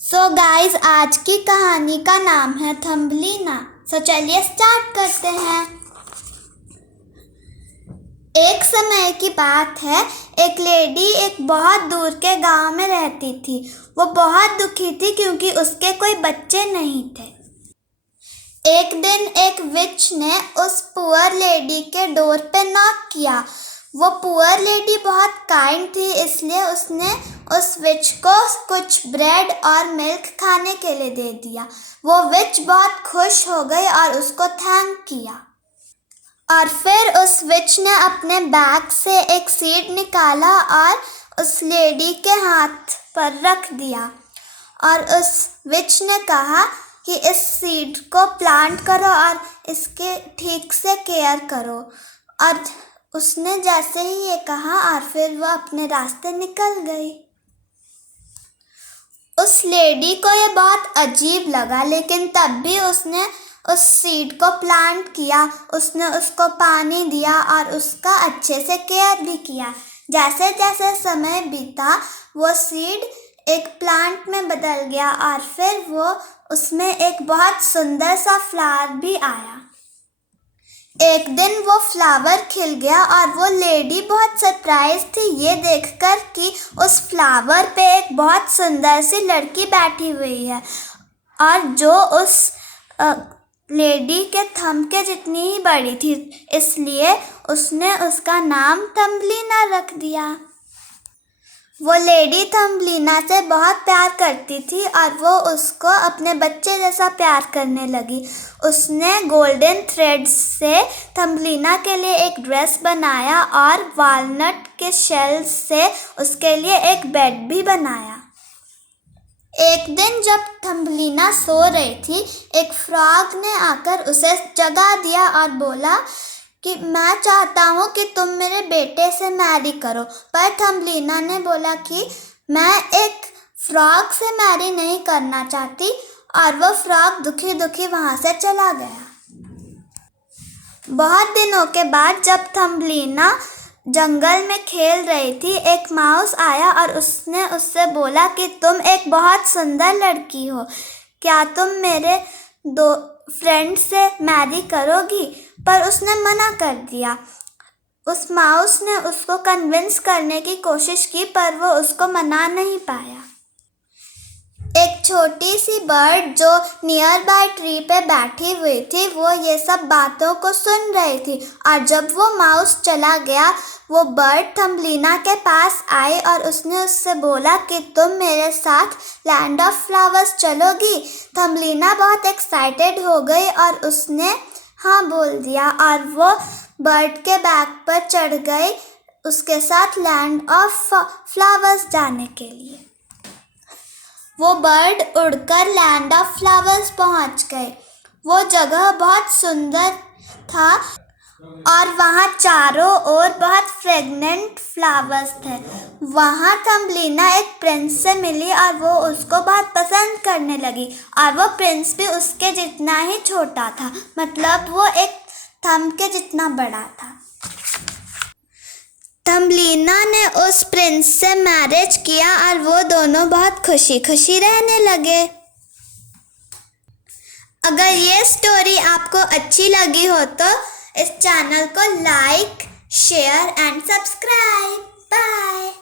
So guys, आज की कहानी का नाम है थम्बलीना। चलिए स्टार्ट करते हैं। एक समय की बात है, एक लेडी एक बहुत दूर के गांव में रहती थी। वो बहुत दुखी थी क्योंकि उसके कोई बच्चे नहीं थे। एक दिन एक विच ने उस पुअर लेडी के डोर पे नॉक किया। वो पुअर लेडी बहुत काइंड थी, इसलिए उसने उस विच को कुछ ब्रेड और मिल्क खाने के लिए दे दिया। वो विच बहुत खुश हो गई और उसको थैंक किया। और फिर उस विच ने अपने बैग से एक सीड निकाला और उस लेडी के हाथ पर रख दिया। और उस विच ने कहा कि इस सीड को प्लांट करो और इसके ठीक से केयर करो। और उसने जैसे ही ये कहा और फिर वो अपने रास्ते निकल गई। उस लेडी को ये बहुत अजीब लगा, लेकिन तब भी उसने उस सीड को प्लांट किया। उसने उसको पानी दिया और उसका अच्छे से केयर भी किया। जैसे जैसे समय बीता, वो सीड एक प्लांट में बदल गया और फिर वो उसमें एक बहुत सुंदर सा फ्लावर भी आया। एक दिन वो फ्लावर खिल गया और वो लेडी बहुत सरप्राइज थी ये देखकर कि उस फ्लावर पे एक बहुत सुंदर सी लड़की बैठी हुई है और जो उस लेडी के थंब के जितनी ही बड़ी थी, इसलिए उसने उसका नाम थम्बलीना रख दिया। वो लेडी थम्बलीना से बहुत प्यार करती थी और वो उसको अपने बच्चे जैसा प्यार करने लगी। उसने गोल्डन थ्रेड्स से थम्बलीना के लिए एक ड्रेस बनाया और वालनट के शेल्स से उसके लिए एक बेड भी बनाया। एक दिन जब थम्बलीना सो रही थी, एक फ्रॉग ने आकर उसे जगा दिया और बोला कि मैं चाहता हूँ कि तुम मेरे बेटे से मैरी करो। पर थम्बलीना ने बोला कि मैं एक फ्रॉग से मैरी नहीं करना चाहती, और वो फ्रॉग दुखी दुखी वहाँ से चला गया। बहुत दिनों के बाद जब थम्बलीना जंगल में खेल रही थी, एक माउस आया और उसने उससे बोला कि तुम एक बहुत सुंदर लड़की हो, क्या तुम मेरे दो फ्रेंड से मैरी करोगी? पर उसने मना कर दिया। उस माउस ने उसको कन्विंस करने की कोशिश की, पर वो उसको मना नहीं पाया। एक छोटी सी बर्ड जो नियर बाय ट्री पे बैठी हुई थी, वो ये सब बातों को सुन रही थी। और जब वो माउस चला गया, वो बर्ड थम्बलीना के पास आई और उसने उससे बोला कि तुम मेरे साथ लैंड ऑफ फ्लावर्स चलोगी? थम्बलीना बहुत एक्साइटेड हो गई और उसने हाँ बोल दिया और वो बर्ड के बैक पर चढ़ गई उसके साथ लैंड ऑफ फ्लावर्स जाने के लिए। वो बर्ड उड़कर लैंड ऑफ फ्लावर्स पहुंच गए। वो जगह बहुत सुंदर था और वहाँ चारों ओर बहुत फ्रेगनेंट फ्लावर्स थे। वहाँ थम्बलीना एक प्रिंस से मिली और वो उसको बहुत पसंद करने लगी। और वो प्रिंस भी उसके जितना ही छोटा था, मतलब वो एक थंब के जितना बड़ा था। थम्बलीना ने उस प्रिंस से मैरिज किया और वो दोनों बहुत खुशी खुशी रहने लगे। अगर ये स्टोरी आपको अच्छी लगी हो तो इस चैनल को like, share and subscribe. Bye.